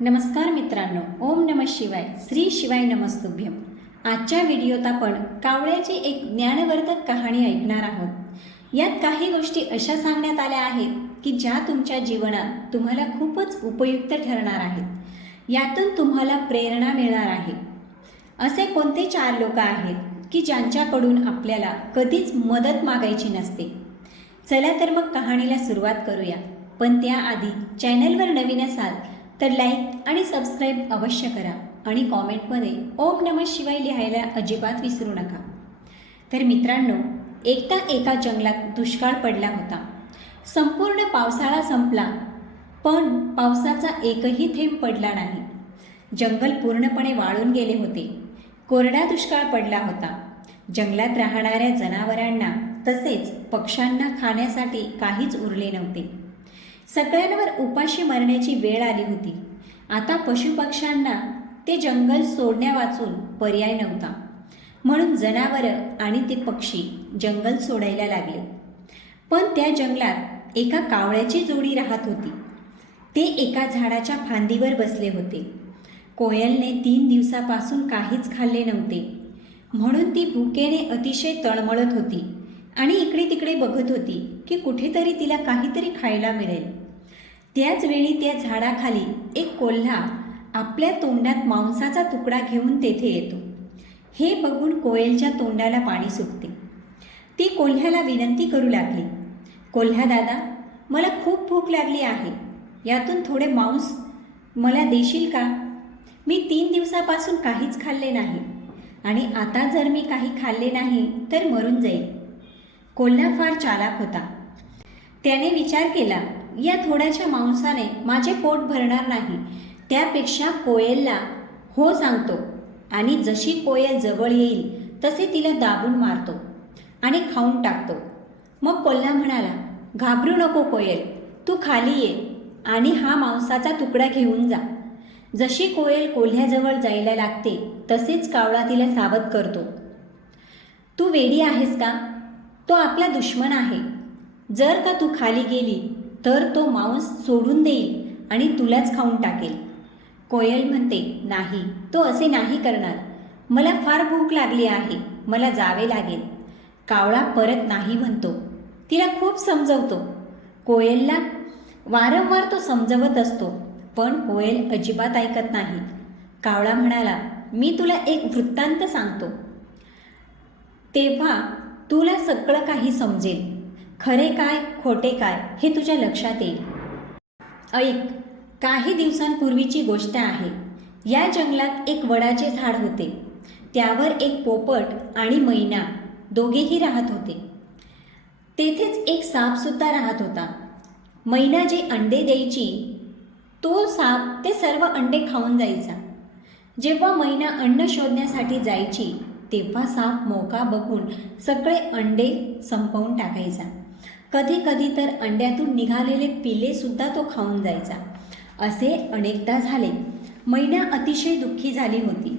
नमस्कार मित्रांनो, ओम नमः शिवाय, श्री शिवाय नमस्तुभ्यम. आजच्या व्हिडिओत आपण कावळ्याची एक ज्ञानवर्धक कहाणी ऐकणार आहोत. यात काही गोष्टी अशा सांगण्यात आल्या आहेत की ज्या तुमच्या जीवनात तुम्हाला खूपच उपयुक्त ठरणार आहेत. यातून तुम्हाला प्रेरणा मिळणार आहे. असे कोणते 4 लोक आहेत की ज्यांच्याकडून आपल्याला कधीच मदत मागायची नसते. चला तर मग कहाणीला सुरुवात करूया. पण त्याआधी चॅनलवर नवीन असाल तर लाईक आणि सबस्क्राईब अवश्य करा आणि कॉमेंटमध्ये ओम नमः शिवाय लिहायला अजिबात विसरू नका. तर मित्रांनो, एकदा एका जंगलात दुष्काळ पडला होता. संपूर्ण पावसाळा संपला, पण पावसाचा एकही थेंब पडला नाही. जंगल पूर्णपणे वाळून गेले होते. कोरडा दुष्काळ पडला होता. जंगलात राहणाऱ्या जनावरांना तसेच पक्ष्यांना खाण्यासाठी काहीच उरले नव्हते. सगळ्यांवर उपाशी मरण्याची वेळ आली होती. आता पशुपक्ष्यांना ते जंगल सोडण्या वाचून पर्याय नव्हता. म्हणून जनावरं आणि ते पक्षी जंगल सोडायला लागले. पण त्या जंगलात एका कावळ्याची जोडी राहत होती. ते एका झाडाच्या फांदीवर बसले होते. कोयलने 3 दिवसापासून काहीच खाल्ले नव्हते, म्हणून ती भुकेने अतिशय तळमळत होती आणि इकडे तिकडे बघत होती की कुठेतरी तिला काहीतरी खायला मिळेल. त्याच वेळी त्या झाडाखाली एक कोल्हा आपल्या तोंडात मांसाचा तुकडा घेऊन तेथे येतो. हे बघून कोयलच्या तोंडाला पाणी सुटते. ती कोल्ह्याला विनंती करू लागली, कोल्हा दादा, मला खूप भूक लागली आहे. यातून थोडे मांस मला देशील का? मी 3 दिवसापासून काहीच खाल्ले नाही आणि आता जर मी काही खाल्ले नाही तर मरून जाईल. कोल्हा फार चालाक होता. त्याने विचार केला, या थोड्याशा मांसाने माझे पोट भरणार नाही. त्यापेक्षा कोयलला हो सांगतो आणि जशी कोयल जवळ येईल तसे तिला दाबून मारतो आणि खाऊन टाकतो. मग कोल्हा म्हणाला, घाबरू नको कोयल, तू खाली ये आणि हा मांसाचा तुकडा घेऊन जा. जशी कोयल कोल्ह्याजवळ जायला लागते तसेच कावळा तिला सावध करतो. तू वेडी आहेस का? तो आपला दुश्मन आहे. जर का तू खाली गेली तर तो मांस सोडून देईल आणि तुलाच खाऊन टाकेल. कोयल म्हणते, नाही, तो असे नाही करणार. मला फार भूक लागली आहे, मला जावे लागेल. कावळा परत नाही म्हणतो. तिला खूप समजवतो. कोयलला वारंवार तो समजवत असतो, पण कोयल अजिबात ऐकत नाही. कावळा म्हणाला, मी तुला एक वृत्तांत सांगतो, तेव्हा तुला सगळं काही समजेल. खरे काय खोटे काय हे तुझ्या लक्षात येईल. ऐक, काही दिवसांपूर्वीची गोष्ट आहे. या जंगलात एक वडाचे झाड होते. त्यावर एक पोपट आणि मैना दोघेही राहत होते. तेथेच एक सापसुद्धा राहत होता. मैना जे अंडे द्यायची, तो साप ते सर्व अंडे खाऊन जायचा. जेव्हा मैना अन्न शोधण्यासाठी जायची तेव्हा साप मौका बघून सगळे अंडे संपवून टाकायचा. कधी कधी तर अंड्यातून निघालेले पिलेसुद्धा तो खाऊन जायचा. असे अनेकदा झाले. मैना अतिशय दुःखी झाली होती.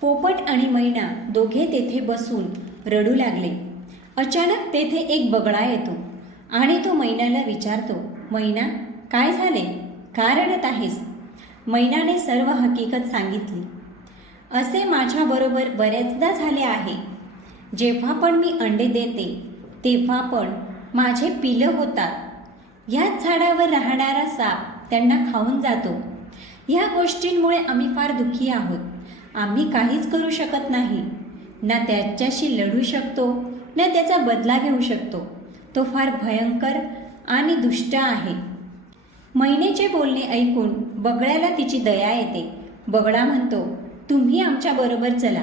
पोपट आणि मैना दोघे तेथे बसून रडू लागले. अचानक तेथे एक बगळा येतो आणि तो मैनाला विचारतो, मैना, काय झाले? का रडत आहेस? मैनाने सर्व हकीकत सांगितली. असे माझ्याबरोबर बऱ्याचदा झाले आहे. जेव्हा पण मी अंडे देते तेव्हा पण माझे पिलं होतात. ह्याच झाडावर राहणारा साप त्यांना खाऊन जातो. ह्या गोष्टींमुळे आम्ही फार दुःखी आहोत. आम्ही काहीच करू शकत नाही. ना त्याच्याशी लढू शकतो ना त्याचा बदला घेऊ शकतो. तो फार भयंकर आणि दुष्ट आहे. मैनेचे बोलणे ऐकून बगळ्याला तिची दया येते. बगळा म्हणतो, तुम्ही आमच्याबरोबर चला.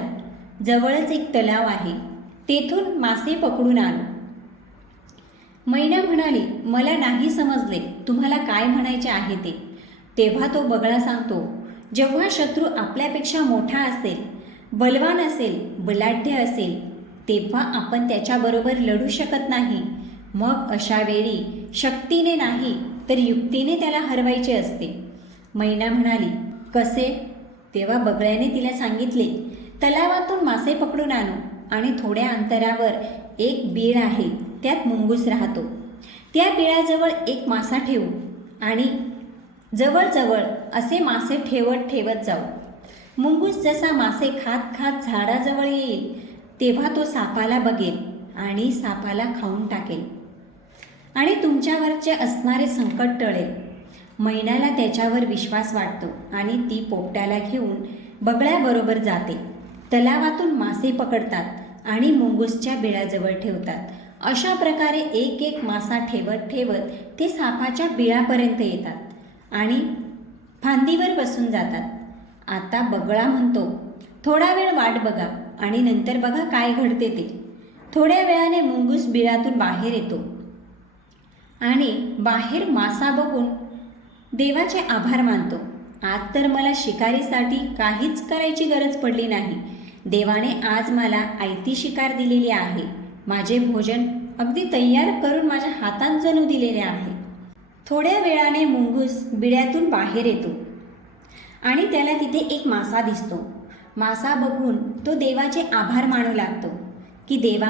जवळच एक तलाव आहे, तेथून मासे पकडून आणू. मैना म्हणाली, मला नाही समजले तुम्हाला काय म्हणायचे आहे ते. तेव्हा तो बगळा सांगतो, जेव्हा शत्रू आपल्यापेक्षा मोठा असेल, बलवान असेल, बलाढ्य असेल, तेव्हा आपण त्याच्याबरोबर लढू शकत नाही. मग अशा वेळी शक्तीने नाही तर युक्तीने त्याला हरवायचे असते. मैना म्हणाली, कसे? तेव्हा बगळ्याने तिला सांगितले, तलावातून मासे पकडून आणू आणि थोड्या अंतरावर एक बीळ आहे, त्यात मुंगूस राहतो. त्या बिळाजवळ एक मासा ठेवू आणि जवळजवळ असे मासे ठेवत ठेवत जाऊ. मुंगूस जसा मासे खात खात झाडाजवळ येईल तेव्हा तो सापाला बघेल आणि सापाला खाऊन टाकेल आणि तुमच्यावरचे असणारे संकट टळेल. मैनाला त्याच्यावर विश्वास वाटतो आणि ती पोपट्याला घेऊन बगळ्याबरोबर जाते. तलावातून मासे पकडतात आणि मुंगूसच्या बिळाजवळ ठेवतात. अशा प्रकारे एक एक मासा ठेवत ठेवत ते सापाच्या बिळापर्यंत येतात आणि फांदीवर बसून जातात. आता बगळा म्हणतो, थोडा वेळ वाट बघा आणि नंतर बघा काय घडते ते. थोड्या वेळाने मुंगूस बिळातून बाहेर येतो आणि बाहेर मासा बघून देवाचे आभार मानतो. आज तर मला शिकारीसाठी काहीच करायची गरज पडली नाही. देवाने आज मला आयती शिकार दिलेली आहे. माझे भोजन अगदी तयार करून माझ्या हातात जणू दिलेले आहे. थोड्या वेळाने मुंगूस बिळ्यातून बाहेर येतो आणि त्याला तिथे एक मासा दिसतो. मासा बघून तो देवाचे आभार मानू लागतो की देवा,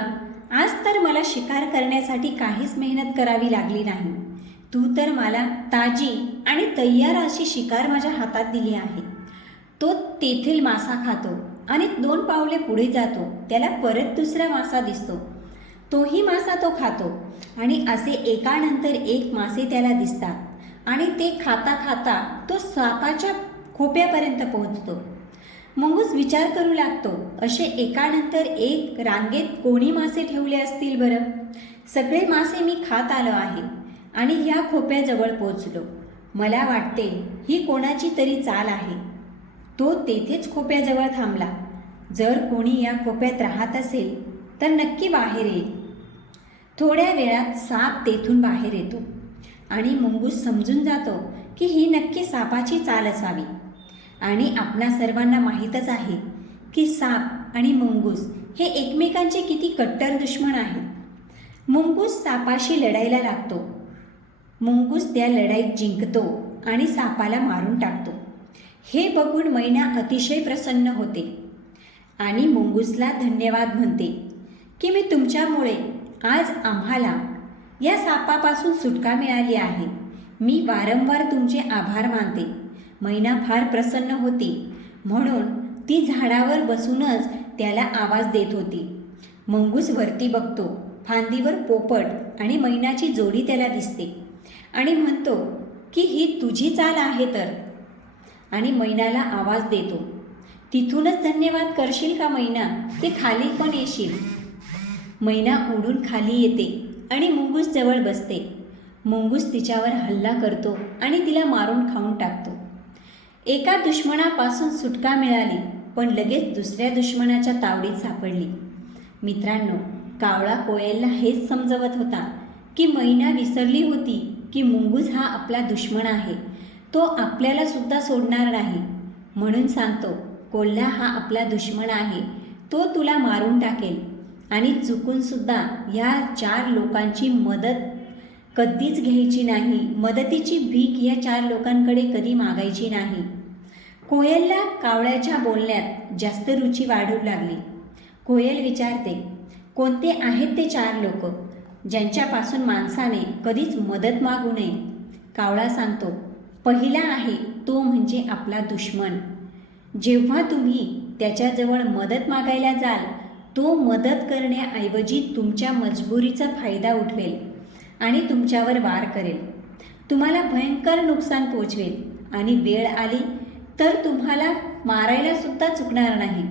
आज तर मला शिकार करण्यासाठी काहीच मेहनत करावी लागली नाही. तू तर मला ताजी आणि तयार अशी शिकार माझ्या हातात दिली आहे. तो तेथील मासा खातो आणि 2 पावले पुढे जातो. त्याला परत दुसरा मासा दिसतो. तोही मासा तो खातो आणि असे एकानंतर एक मासे त्याला दिसतात आणि ते खाता खाता तो सापाच्या खोप्यापर्यंत पोहोचतो. मुंगूस विचार करू लागतो, असे एकानंतर एक रांगेत कोणी मासे ठेवले असतील बरं? सगळे मासे मी खात आलो आहे आणि ह्या खोप्याजवळ पोहोचलो. मला वाटते ही कोणाची तरी चाल आहे. तो तेथेच खोप्याजवळ थांबला. जर कोणी या खोप्यात राहत असेल तर नक्की बाहेर येईल. थोड्या वेळात साप तेथून बाहेर येतो आणि मुंगूस समजून जातो की ही नक्की सापाची चाल असावी. आणि आपणा सर्वांना माहीतच आहे की साप आणि मुंगूस हे एकमेकांचे किती कट्टर दुश्मन आहेत. मुंगूस सापाशी लढायला लागतो. मुंगूस त्या लढाईत जिंकतो आणि सापाला मारून टाकतो. हे बघून मैना अतिशय प्रसन्न होते आणि मुंगूसला धन्यवाद म्हणते की मी तुमच्यामुळे आज आम्हाला या सापापासून सुटका मिळाली आहे. मी वारंवार तुमचे आभार मानते. मैना फार प्रसन्न होती म्हणून ती झाडावर बसूनच त्याला आवाज देत होती. मुंगूस वरती बघतो. फांदीवर पोपट आणि मैनाची जोडी त्याला दिसते आणि म्हणतो की ही तुझी चाल आहे तर, आणि मैनाला आवाज देतो, तिथूनच धन्यवाद करशील का मैना, की खाली पण येशील? मैना उडून खाली येते आणि मुंगूस जवळ बसते. मुंगूस तिच्यावर हल्ला करतो आणि तिला मारून खाऊन टाकतो. एका दुश्मनापासून सुटका मिळाली पण लगेच दुसऱ्या दुश्मनाच्या तावडीत सापडली. मित्रांनो, कावळा कोयलला हेच समजवत होता की मैना विसरली होती की मुंगूस हा आपला दुश्मन आहे. तो आपल्याला सुद्धा सोडणार नाही. म्हणून सांगतो, कोल्हा हा आपला दुश्मन आहे. तो तुला मारून टाकेल आणि चुकूनसुद्धा या 4 लोकांची मदत कधीच घ्यायची नाही. मदतीची भीक या 4 लोकांकडे कधी मागायची नाही. कोयलला कावळ्याच्या बोलण्यात जास्त रुची वाढू लागली. कोयल विचारते, कोणते आहेत ते 4 लोक ज्यांच्यापासून माणसाने कधीच मदत मागू नये? कावळा सांगतो, पहिला आहे तो म्हणजे आपला दुश्मन. जेव्हा तुम्ही त्याच्याजवळ मदत मागायला जाल, तो मदत करण्याऐवजी तुमच्या मजबुरीचा फायदा उठवेल आणि तुमच्यावर वार करेल. तुम्हाला भयंकर नुकसान पोचवेल आणि वेळ आली तर तुम्हाला मारायला सुद्धा चुकणार नाही.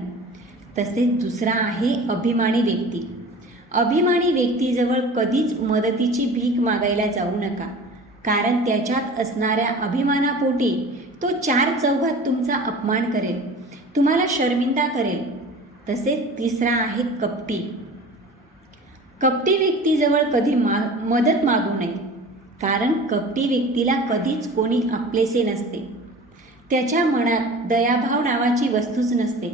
तसेच दुसरा आहे अभिमानी व्यक्ती. अभिमानी व्यक्तीजवळ कधीच मदतीची भीक मागायला जाऊ नका, कारण त्याच्यात असणाऱ्या अभिमानापोटी तो 4 चौघात तुमचा अपमान करेल, तुम्हाला शर्मिंदा करेल. तसेच तिसरा आहे कपटी. कपटी व्यक्तीजवळ कधी मदत मागू नये, कारण कपटी व्यक्तीला कधीच कोणी आपलेसे नसते. त्याच्या मनात दयाभाव नावाची वस्तूच नसते.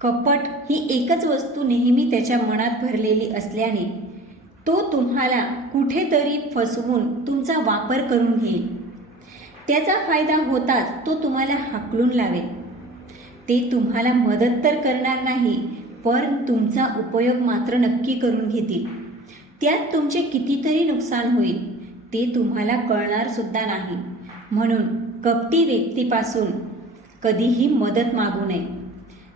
कपट ही एकच वस्तू नेहमी त्याच्या मनात भरलेली असल्याने तो तुम्हाला कुठेतरी फसवून तुमचा वापर करून घेईल. त्याचा फायदा होताच तो तुम्हाला हाकलून लावेल. ते तुम्हाला मदत तर करणार नाही, पण तुमचा उपयोग मात्र नक्की करून घेतील. त्यात तुमचे कितीतरी नुकसान होईल, ते तुम्हाला कळणार सुद्धा नाही. म्हणून कपटी व्यक्तीपासून कधीही मदत मागू नये.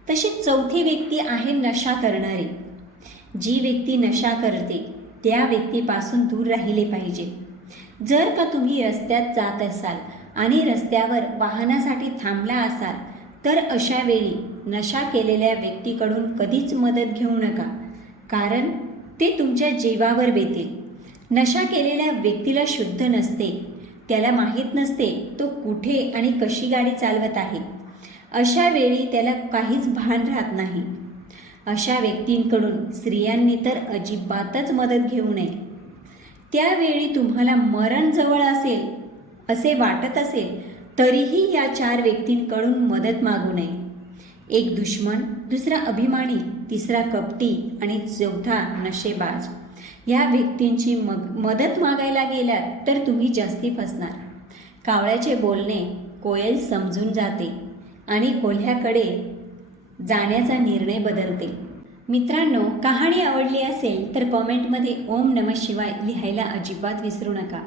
तशीच चौथी व्यक्ती आहे नशा करणारी. जी व्यक्ती नशा करते त्या व्यक्तीपासून दूर राहिले पाहिजे. जर का तुम्ही रस्त्यात जात असाल आणि रस्त्यावर वाहनासाठी थांबला असाल तर अशा वेळी नशा केलेल्या व्यक्तीकडून कधीच मदत घेऊ नका, कारण ते तुमच्या जीवावर बेतेल. नशा केलेल्या व्यक्तीला शुद्ध नसते, त्याला माहीत नसते तो कुठे आणि कशी गाडी चालवत आहे. अशा वेळी त्याला काहीच भान राहत नाही. अशा व्यक्तींकडून स्त्रियांनी तर अजिबातच मदत घेऊ नये. त्यावेळी तुम्हाला मरण जवळ असेल असे वाटत असेल तरीही या 4 व्यक्तींकडून मदत मागू नये. एक दुश्मन, दुसरा अभिमानी, तिसरा कपटी आणि चौथा नशेबाज. या व्यक्तींची मदत मागायला गेलात तर तुम्ही जास्ती फसणार. कावळ्याचे बोलणे कोयल समजून जाते आणि कोल्ह्याकडे जाण्याचा निर्णय बदलते. मित्रांनो, कहाणी आवडली असेल तर कॉमेंटमध्ये ओम नमः शिवाय लिहायला अजिबात विसरू नका.